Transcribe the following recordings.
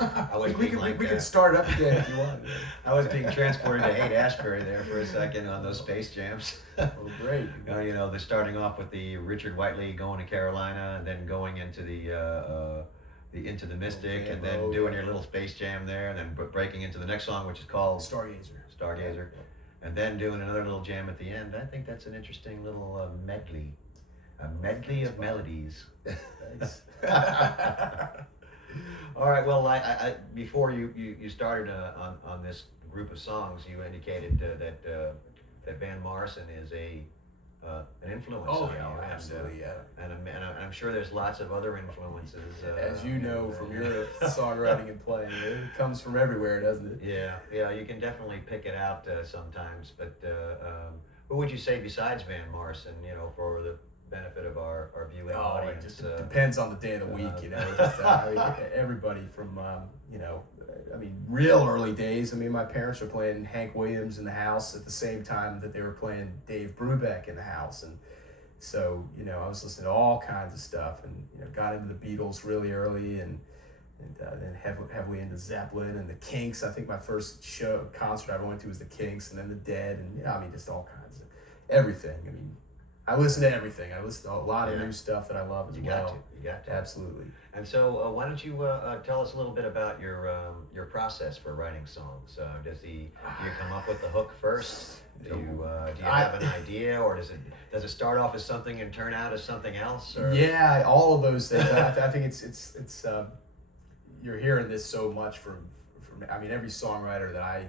I was we being we could start it up again if you want. I was being transported to Haight-Ashbury there for a second on those Space Jams. Oh, great. They're starting off with the Richard Whiteley going to Carolina, and then going into the Into the Mystic, and then doing your little Space Jam there, and then breaking into the next song, which is called Stargazer. And then doing another little jam at the end. I think that's an interesting little medley, a medley of melodies. Thanks. All right. Well, I before you started on this group of songs, you indicated that Van Morrison is an influence Oh on yeah, you, absolutely, yeah. and I'm sure there's lots of other influences. As you know from your songwriting and playing, it comes from everywhere, doesn't it? Yeah, you can definitely pick it out sometimes. But who would you say besides Van Morrison? For the benefit of our viewing audience. It just depends on the day of the week, Just, everybody from real early days. My parents were playing Hank Williams in the house at the same time that they were playing Dave Brubeck in the house, and so I was listening to all kinds of stuff, and got into the Beatles really early, and then heavily into Zeppelin and the Kinks. I think my first concert I ever went to was the Kinks, and then the Dead, and just all kinds of everything. I listen to everything. I listen to a lot of new stuff that I love as well. You got to. Absolutely. And so, why don't you tell us a little bit about your process for writing songs? Do you come up with the hook first? Do you have an idea, or does it start off as something and turn out as something else? Or? Yeah, all of those things. I think it's you're hearing this so much from every songwriter that I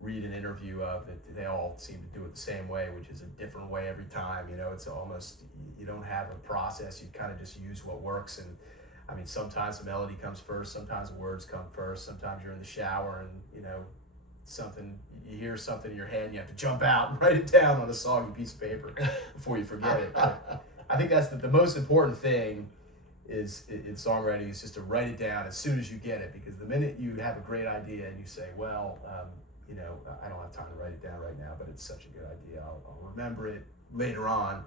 read an interview of it, they all seem to do it the same way, which is a different way every time. It's almost, you don't have a process, you kind of just use what works. And sometimes the melody comes first, sometimes the words come first, sometimes you're in the shower and you hear something in your head and you have to jump out and write it down on a soggy piece of paper before you forget it. But I think that's the most important thing is in songwriting, is just to write it down as soon as you get it, because the minute you have a great idea and you say, well, I don't have time to write it down right now, but it's such a good idea. I'll remember it later on.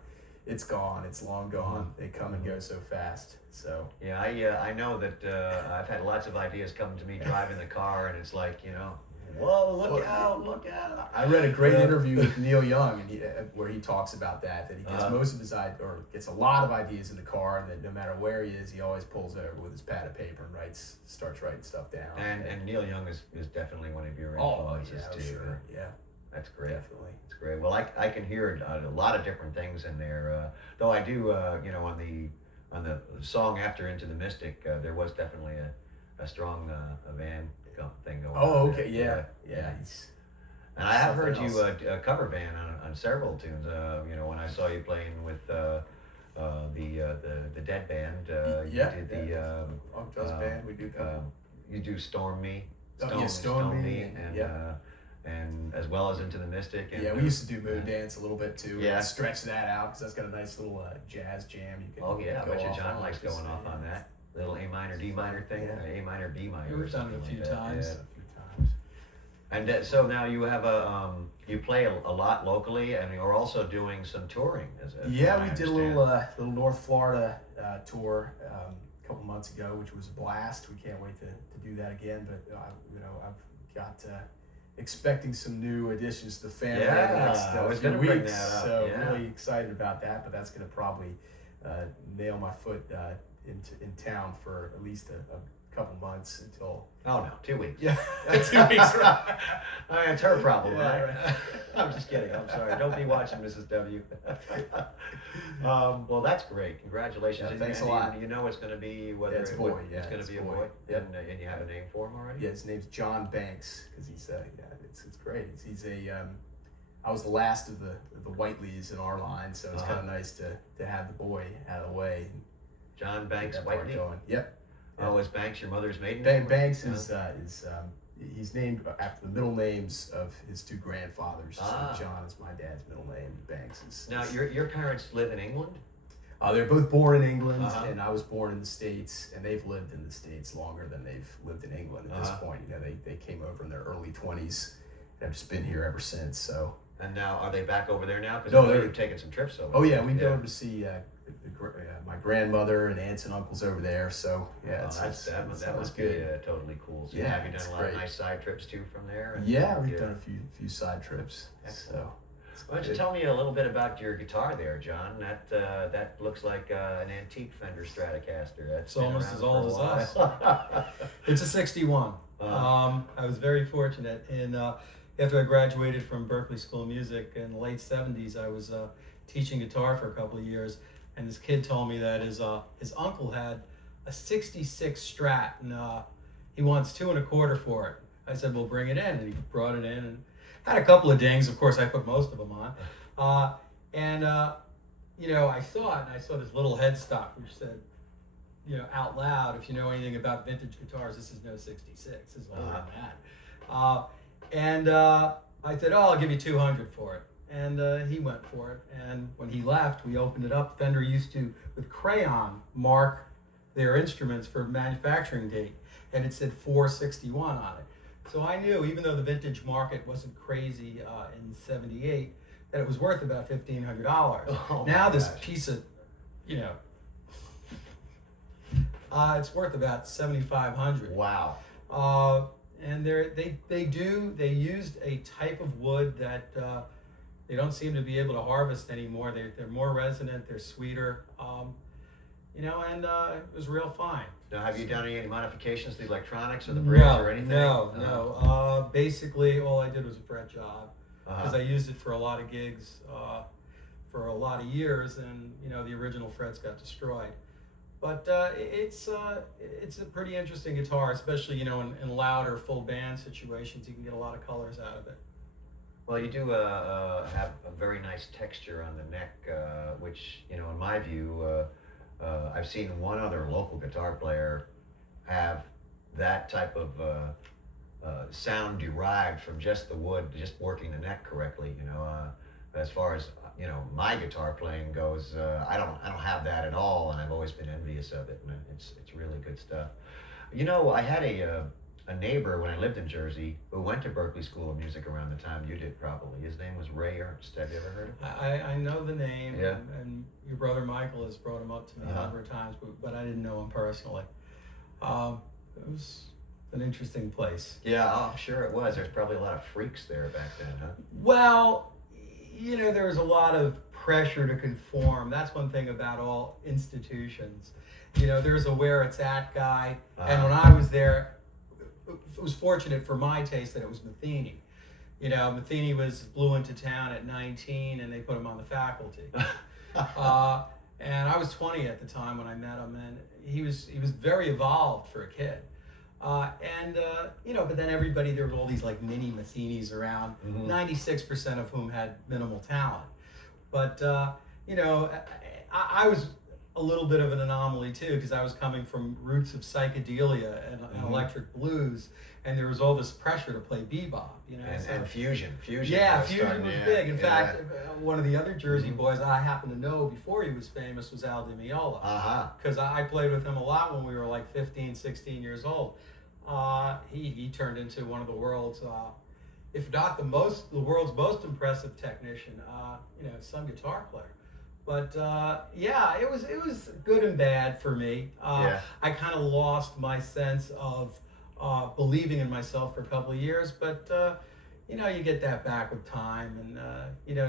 It's gone. It's long gone. They come and go so fast. So yeah, I know that I've had lots of ideas come to me driving the car, and it's like whoa, look out! I read a great interview with Neil Young, and where he talks about that he gets most of his gets a lot of ideas in the car, and that no matter where he is, he always pulls over with his pad of paper and starts writing stuff down. And Neil Young is definitely one of your influences too. Sure. Yeah, that's great. Definitely, it's great. Well, I can hear a lot of different things in there. Though I do, on the song after Into the Mystic, there was definitely a strong Van thing going on. Oh, okay, yeah. And I have heard you cover Van on several tunes. When I saw you playing with the Dead Band, you did the band. We do. You do Storm Me. Storm Me, and as well as Into the Mystic. And, we used to do Moon Dance a little bit too. Yeah. And stretch that out because that's got a nice little jazz jam. You can. I bet you John likes going off on that little A minor D minor thing, A minor B minor. We've done it a few times. And so now you have you play a lot locally, and you're also doing some touring. We did a little North Florida tour a couple months ago, which was a blast. We can't wait to do that again. But I've got expecting some new additions to the family in the next few weeks. So really excited about that. But that's going to probably nail my foot in town for at least a couple months until. Oh no, 2 weeks. Yeah, 2 weeks. Right. It's her problem, right? I'm just kidding. I'm sorry. Don't be watching Mrs. W. Well, that's great. Congratulations. Yeah, thanks a lot. You know it's going to be it's a boy. It's going to be a boy. Yeah. And you have a name for him already? Yeah, his name's John Banks because he's it's great. He's a I was the last of the Whiteleys in our line, so it's kind of nice to have the boy out of the way. John Banks Whiteley. Yep. Oh, is Banks your mother's maiden name? Banks is he's named after the middle names of his two grandfathers. So John is my dad's middle name. Banks is. Now your parents live in England? They're both born in England, and I was born in the States, and they've lived in the States longer than they've lived in England at this point. They came over in their early 20s, and have just been here ever since. So. And now, are they back over there now? Because no, they've taken some trips over. Oh yeah, we go over to see my my grandmother and aunts and uncles over there. So yeah, that must be totally cool. So Yeah, have you done a lot of nice side trips too from there? Yeah, we've done a few side trips. Excellent. So why don't you tell me a little bit about your guitar there, John? That looks like an antique Fender Stratocaster. It's almost as old as us. It's a '61. I was very fortunate after I graduated from Berklee School of Music in the late '70s. I was teaching guitar for a couple of years, and this kid told me that his uncle had a '66 Strat, and he wants 2 1/4 for it. I said, "Well, bring it in," and he brought it in and had a couple of dings. Of course, I put most of them on, I saw it, and I saw this little headstock which said, out loud, if you know anything about vintage guitars, this is no '66. This is older than that. I said, "Oh, I'll give you 200 for it." And he went for it. And when he left, we opened it up. Fender used to, with crayon, mark their instruments for manufacturing date, and it said 461 on it. So I knew, even though the vintage market wasn't crazy in '78, that it was worth about $1,500. Now this piece of, it's worth about $7,500. Wow. And they used a type of wood that they don't seem to be able to harvest anymore. They're more resonant. They're sweeter. And it was real fine. Now, have you done any modifications to the electronics or the bridge or anything? No. Basically, all I did was a fret job because I used it for a lot of gigs for a lot of years, and the original frets got destroyed. But it's a pretty interesting guitar, especially in louder full band situations. You can get a lot of colors out of it. Well, you do have a very nice texture on the neck, which in my view, I've seen one other local guitar player have that type of sound derived from just the wood, just working the neck correctly. As far as my guitar playing goes, I don't have that at all, and I've always been envious of it, and it's really good stuff. I had a neighbor when I lived in Jersey who went to Berklee School of Music around the time you did, probably. His name was Ray Ernst. Have you ever heard of him? I know the name, yeah. and your brother Michael has brought him up to me a number of times, but I didn't know him personally. It was an interesting place. Yeah, I'm sure it was. There's probably a lot of freaks there back then, huh? Well, there was a lot of pressure to conform. That's one thing about all institutions. There's a where it's at guy, and when I was there, it was fortunate for my taste that it was Matheny. Matheny blew into town at 19, and they put him on the faculty. And I was 20 at the time when I met him, and he was very evolved for a kid. But then there were all these like mini Matheny's around, 96% of whom had minimal talent. But, I was a little bit of an anomaly too, because I was coming from roots of psychedelia and electric blues, and there was all this pressure to play bebop, and fusion. Yeah, fusion was big. In fact, one of the other Jersey boys I happened to know before he was famous was Al Di Meola, because I played with him a lot when we were like 15, 16 years old. He turned into one of the world's, if not the world's most impressive technician, some guitar player. But it was good and bad for me. I kind of lost my sense of believing in myself for a couple of years, but you get that back with time, and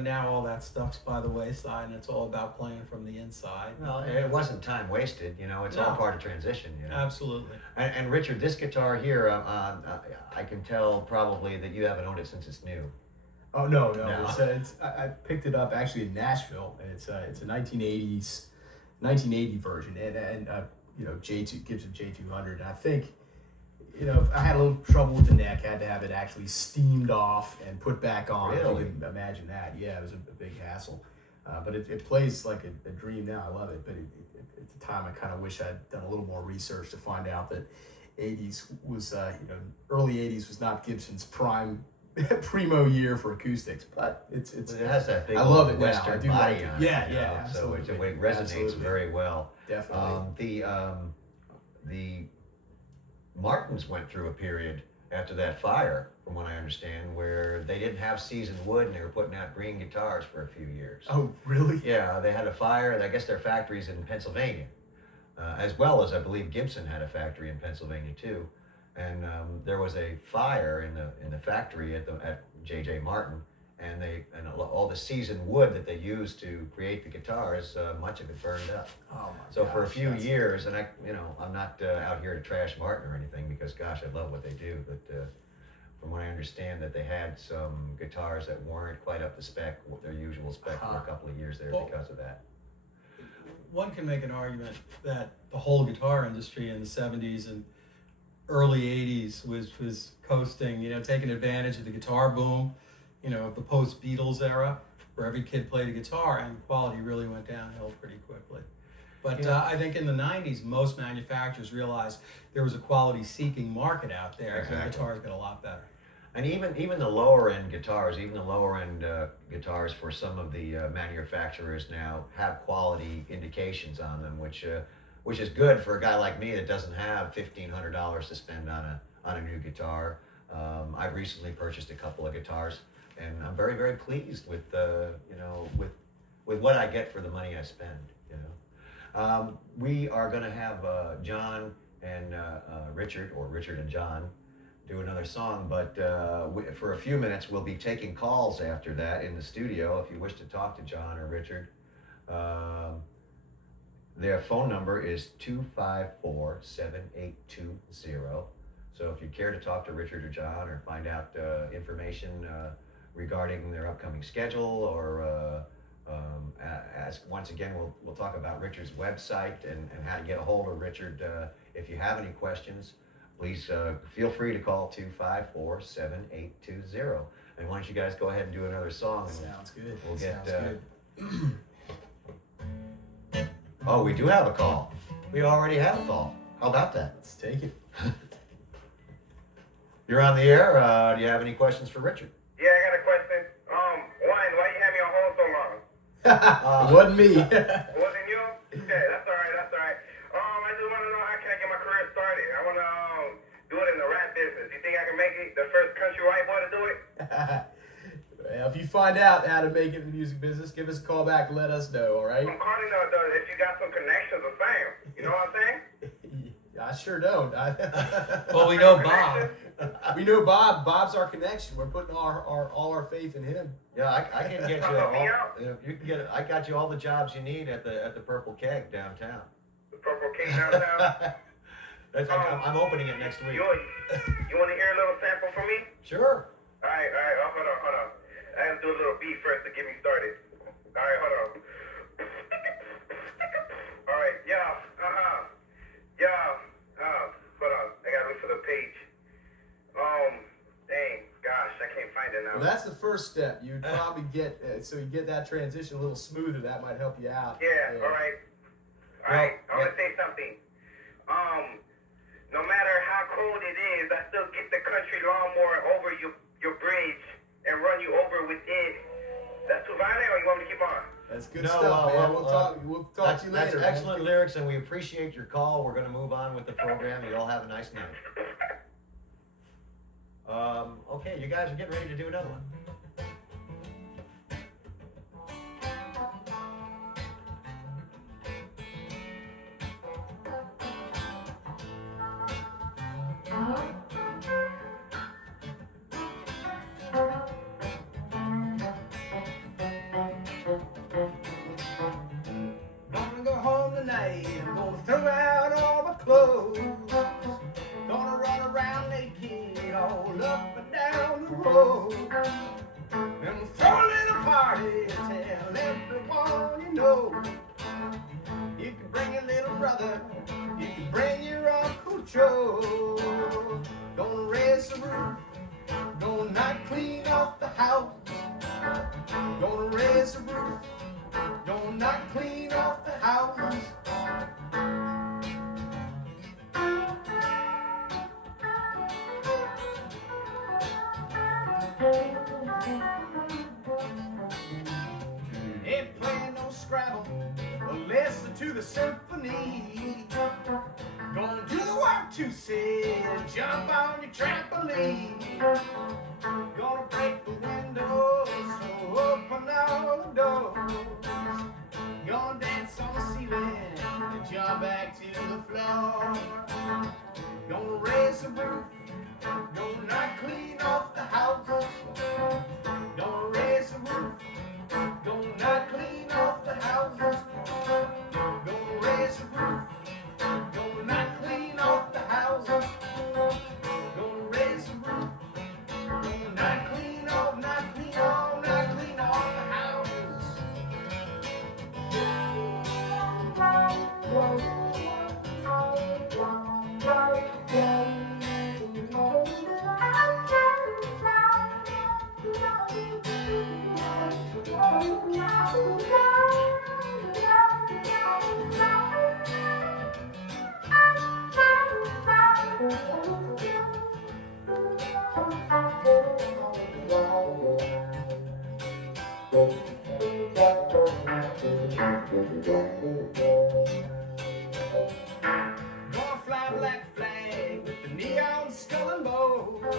now all that stuff's by the wayside, and it's all about playing from the inside. Well, it wasn't time wasted. It's all part of transition. Absolutely. And Richard, this guitar here, I can tell probably that you haven't owned it since it's new. Oh no. I picked it up actually in Nashville, and it's a 1980 version, and J2 Gibson J200. And I think, I had a little trouble with the neck. I had to have it actually steamed off and put back on. Really? If you can imagine that. Yeah, it was a big hassle. But it plays like a dream now. I love it. But at the time, I kind of wish I'd done a little more research to find out that early 80s was not Gibson's primo year for acoustics, but it has that big I love it Western now. I do body like it. on Yeah, so absolutely. it resonates Absolutely. very well. Definitely. The Martins went through a period after that fire, from what I understand, where they didn't have seasoned wood and they were putting out green guitars for a few years. Oh, really? Yeah, they had a fire, and I guess their factory's in Pennsylvania, as well as I believe Gibson had a factory in Pennsylvania too. And there was a fire in the factory at J.J. Martin, and all the seasoned wood that they used to create the guitars, much of it burned up. Oh my So gosh, for a few years, and I'm not out here to trash Martin or anything, because gosh, I love what they do, but from what I understand, that they had some guitars that weren't quite up to spec, their usual spec, for a couple of years there because of that. One can make an argument that the whole guitar industry in the 70s and early 80s was coasting, taking advantage of the guitar boom, of the post-Beatles era, where every kid played a guitar, and quality really went downhill pretty quickly. But I think in the 90s, most manufacturers realized there was a quality-seeking market out there, Exactly. and guitars got a lot better. And even the lower end guitars, guitars for some of the manufacturers now have quality indications on them, which is good for a guy like me that doesn't have $1,500 to spend on a new guitar. I've recently purchased a couple of guitars, and I'm very, very pleased with with what I get for the money I spend. We are going to have John and Richard, or Richard and John, do another song, but for a few minutes we'll be taking calls after that in the studio. If you wish to talk to John or Richard, their phone number is 254-7820. So if you care to talk to Richard or John, or find out information regarding their upcoming schedule, or once again, we'll talk about Richard's website and how to get a hold of Richard. If you have any questions, please feel free to call 254-7820. And why don't you guys go ahead and do another song? And sounds good. We'll get. Sounds good. Oh, we do have a call. We already have a call. How about that? Let's take it. You're on the air. Do you have any questions for Richard? Yeah, I got a question. One, why you had me on hold so long? It wasn't me. Wasn't you? Okay, that's all right. I just want to know, how can I get my career started? I want to do it in the rap business. You think I can make it the first country white boy to do it? Well, if you find out how to make it in the music business, give us a call back and let us know, all right? I'm calling out though if you got some connections or fame. You know what I'm saying? I sure don't. Well, we know Bob. We know Bob. Bob's our connection. We're putting all our faith in him. Yeah, I can get you Help me out. you can get. I got you all the jobs you need at the Purple Keg downtown. The Purple King downtown. I'm opening it next week. You want to hear a little sample from me? Sure. All right. Hold on. I have to do a little beat first to get me started. All right, hold on. All right, yeah, hold on. I gotta look for the page. Dang, gosh, I can't find it now. Well, that's the first step. You'd probably get so you get that transition a little smoother. That might help you out. Yeah. All right. I want to say something. No matter how cold it is, I still get the country lawnmower over your bridge and run you over with it. That's too violent, or you want me to keep on? That's good stuff, man. We'll talk to you later. That's excellent lyrics, and we appreciate your call. We're going to move on with the program. You all have a nice night. Okay, you guys are getting ready to do another one. Gonna go home tonight. I'm gonna throw out all my clothes. Gonna run around naked all up and down the road. And throw a little party, tell everyone you know. You can bring your little brother, you can bring your Uncle Joe. Gonna raise the roof, gonna knock clean off the house. Gonna raise the roof, gonna knock clean off the house. Ain't playing no Scrabble, but listen to the symphony. Gonna do the work to say jump on your trampoline. Gonna break the windows, so open all the doors. Gonna dance on the ceiling and jump back to the floor. Gonna raise the roof, gonna knock clean off the house. Gonna raise the roof, gonna knock clean off the house. Gonna raise the roof, gonna knock clean off the house. Gonna raise the roof, gonna knock clean off, knock clean off, knock clean off the house. Gonna fly black flag with the neon skull and bones.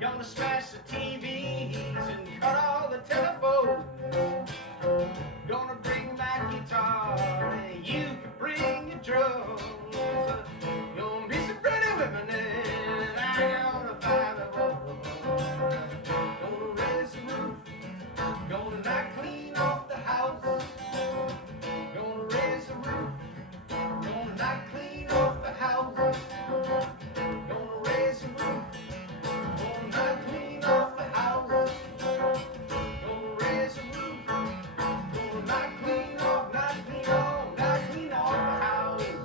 Gonna smash the TVs and cut all the telephones. Gonna bring my guitar and you can bring your drums. Gonna be some pretty women and I'm gonna find a road. Gonna raise the roof, gonna knock clean off the house. Gonna raise the roof, gonna knock clean off the house. Gonna raise the roof, gonna knock clean off the house. Gonna raise the roof, gonna knock clean off, knock clean off, knock clean off the house.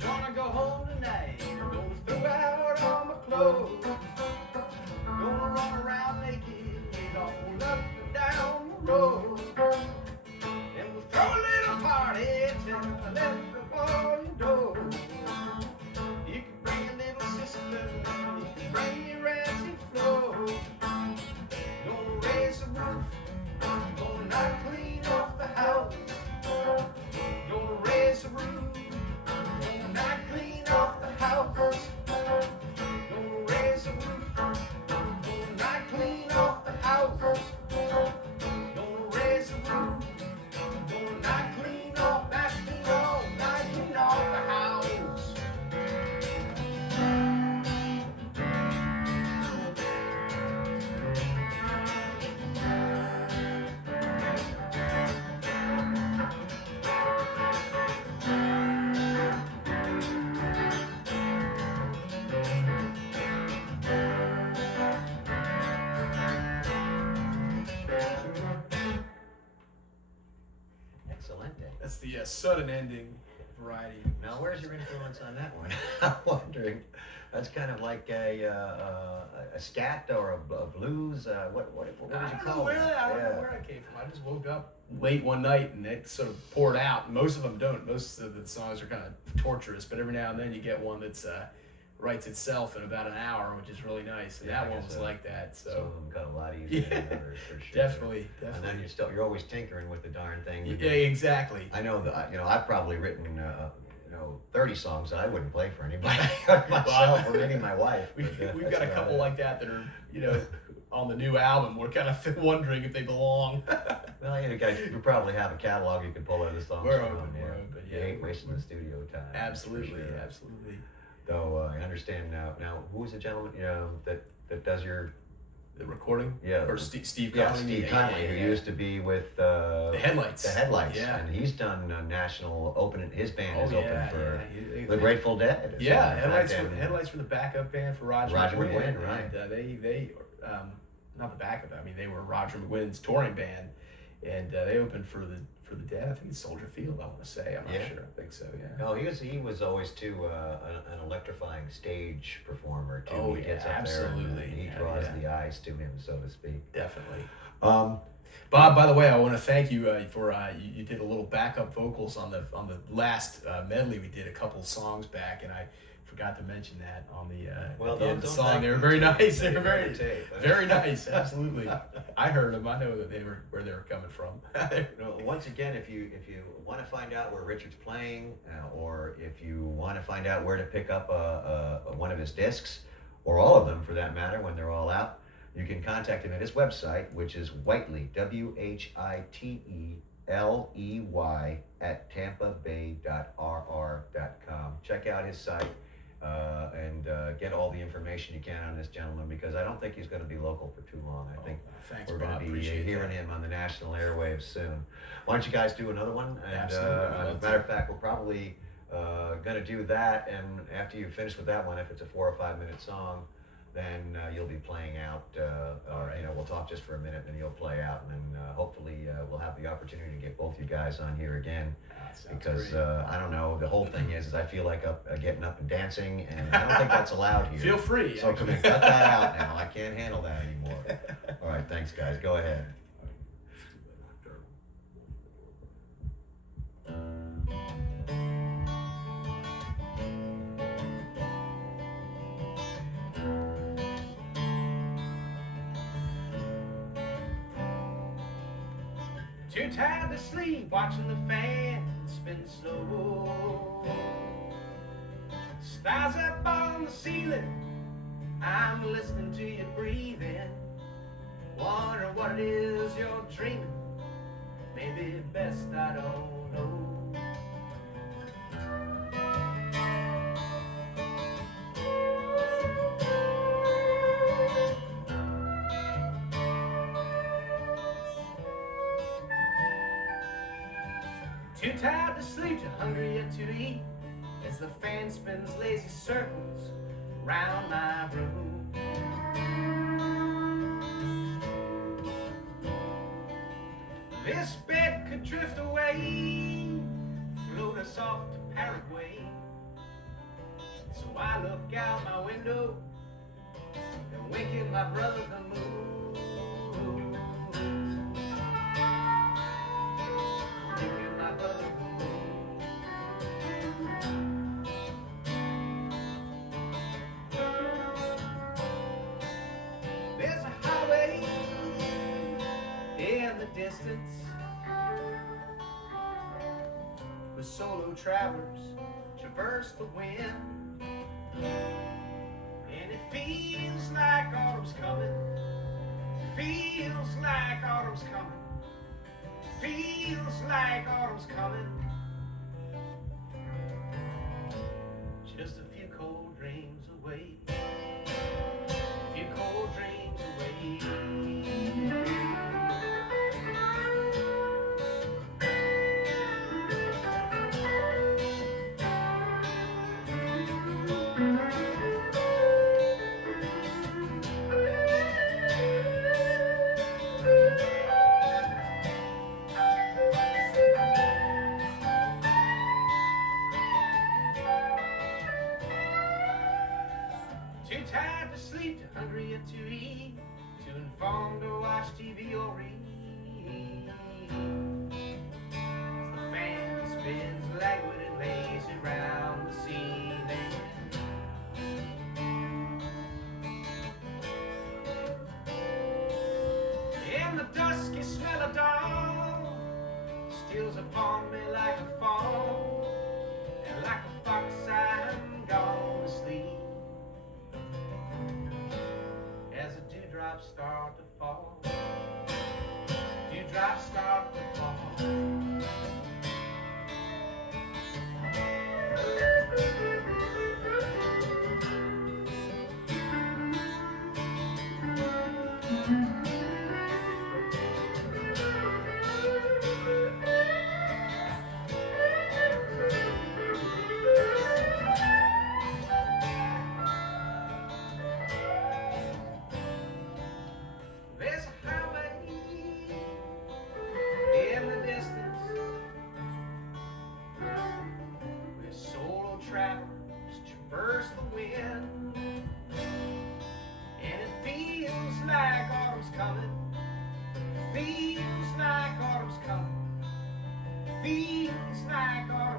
Gonna go home tonight, gonna throw out all my clothes. Gonna run around naked all up and down the road. And we'll throw a little party till I left up all your doors. You can bring a little sister, you can bring your ranty flow. Gonna raise the roof, gonna knock clean off the house. Gonna raise the roof, gonna knock clean off the house. Gonna raise the roof, gonna knock clean off the house. Gonna raise the roof, gonna knock clean off, knock clean off, knock clean off the house. Excelente. That's the sudden ending variety. Now, where's your influence on that one? I'm wondering. That's kind of like a scat or a blues. What would you call that? I don't know where I came from. I just woke up late one night and it sort of poured out. Most of them don't. Most of the songs are kind of torturous, but every now and then you get one that's writes itself in about an hour, which is really nice. And that one was like that. So some of them got a lot easier than others, for sure. Definitely. And then you're always tinkering with the darn thing. Yeah, exactly. I know that I've probably written 30 songs that I wouldn't play for anybody myself or maybe my wife. We've got a couple like that are on the new album. We're kind of wondering if they belong. Well, you probably have a catalog you can pull out of the songs. We're open. You ain't wasting the studio time. Absolutely, sure. absolutely. Though I understand now. Now, who is the gentleman that does your the recording? Yeah. Or Steve Yeah, Conley? Steve Conley, who used to be with the Headlights. The Headlights, Yeah. and he's done national opening. His band has opened for yeah. the Grateful Dead. Yeah, Headlights were the backup band for Roger McGuinn, right? And, they not the backup. I mean, they were Roger McGuinn's touring band, and they opened for the Dead. I think it's Soldier Field. I want to say. I'm not sure. I think so. Yeah. No, he was always too an electrifying stage performer too. Oh, he gets up absolutely. there and he draws the eyes to him, so to speak. Definitely. Bob, by the way, I want to thank you for you did a little backup vocals on the last medley we did a couple songs back, and I forgot to mention that on the end of the song. They were very nice. They were very nice. Absolutely. I heard them. I know that where they were coming from. Once again, if you want to find out where Richard's playing, or if you want to find out where to pick up one of his discs, or all of them for that matter, when they're all out, you can contact him at his website, which is Whiteley, WHITELEY at tampabay.rr.com. Check out his site and get all the information you can on this gentleman, because I don't think he's going to be local for too long. I think we're going to be hearing him on the national airwaves soon. Why don't you guys do another one? And as a matter of fact, we're probably going to do that, and after you finish with that one, if it's a 4 or 5 minute song, then you'll be playing out. We'll talk just for a minute, and then you'll play out, and then hopefully we'll have the opportunity to get both you guys on here again. Because I don't know, the whole thing is I feel like getting up and dancing, and I don't think that's allowed here. Feel free. So come in, cut that out now. I can't handle that anymore. All right, thanks guys. Go ahead. Too tired to sleep, watching the fan spin slow. Stars up on the ceiling, I'm listening to you breathing. Wonder what it is you're dreaming. Maybe best I don't know. Too tired to sleep, too hungry yet to eat, as the fan spins lazy circles round my room. This bed could drift away, float us off to Paraguay. So I look out my window and wink at my brother the moon. There's a highway in the distance where solo travelers traverse the wind, and it feels like autumn's coming. Feels like autumn's coming. Feels like autumn's coming. Just a few cold dreams away. A few cold dreams away. Too tired to sleep, too hungry yet to eat, too informed to watch TV or read. As the fan spins languid and lazy round the ceiling. In the dusky smell of dawn steals upon me like a fall, and like a fox I'm gone to sleep. As the dewdrops start to fall, dewdrops start to fall.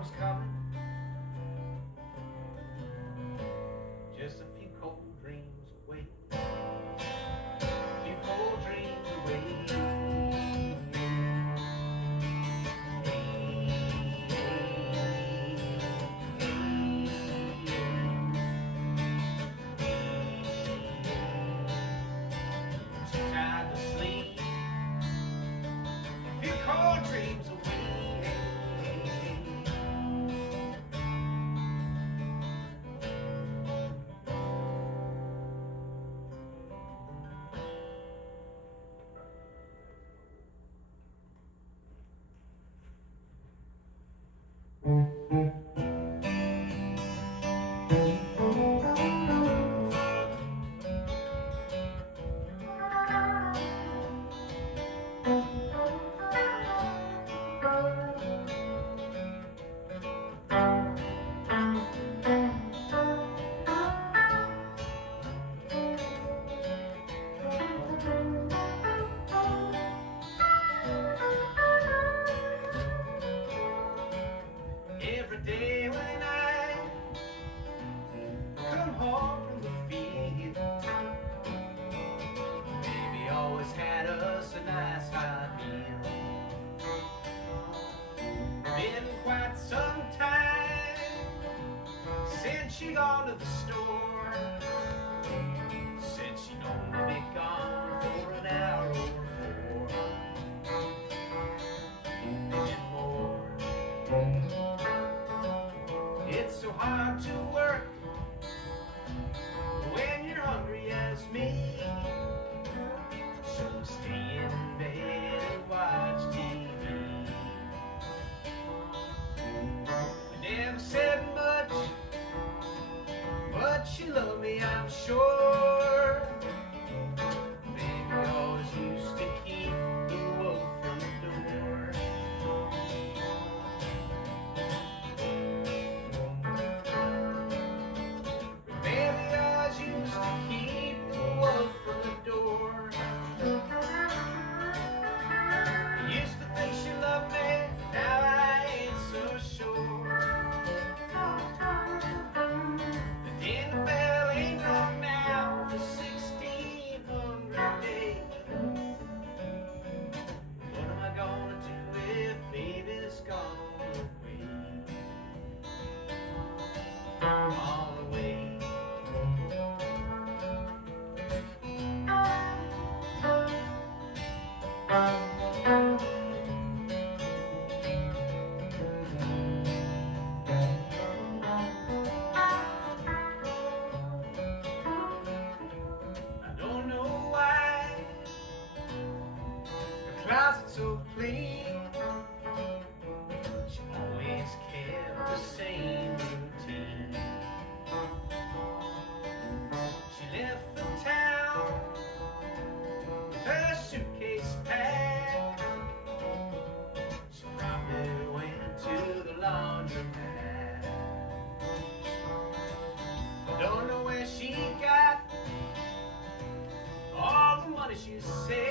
tomorrow's coming. Just a few cold dreams away. Few cold dreams away. Tired to sleep. Few cold dreams away. Every day when I come home from the field, baby always had us a nice hot meal. Been quite some time since she gone to the store. Said she'd only be gone for an hour or four and more. It's so hard to work when you're hungry as me. So stay in bed and watch TV. I never said much, but she loved me, I'm sure. Baby always used to keep the wolf from the door. Baby always used to keep the wolf from the door. I used to think she loved me, now I ain't so sure. The dinner bell ain't rung now for 1,600 days. What am I gonna do if baby's gone away? All the way. I don't know why her closet's so clean. She always kept the same routine. She left the town with her suitcase packed. She probably went to the laundromat. I don't know where she got all the money she saved.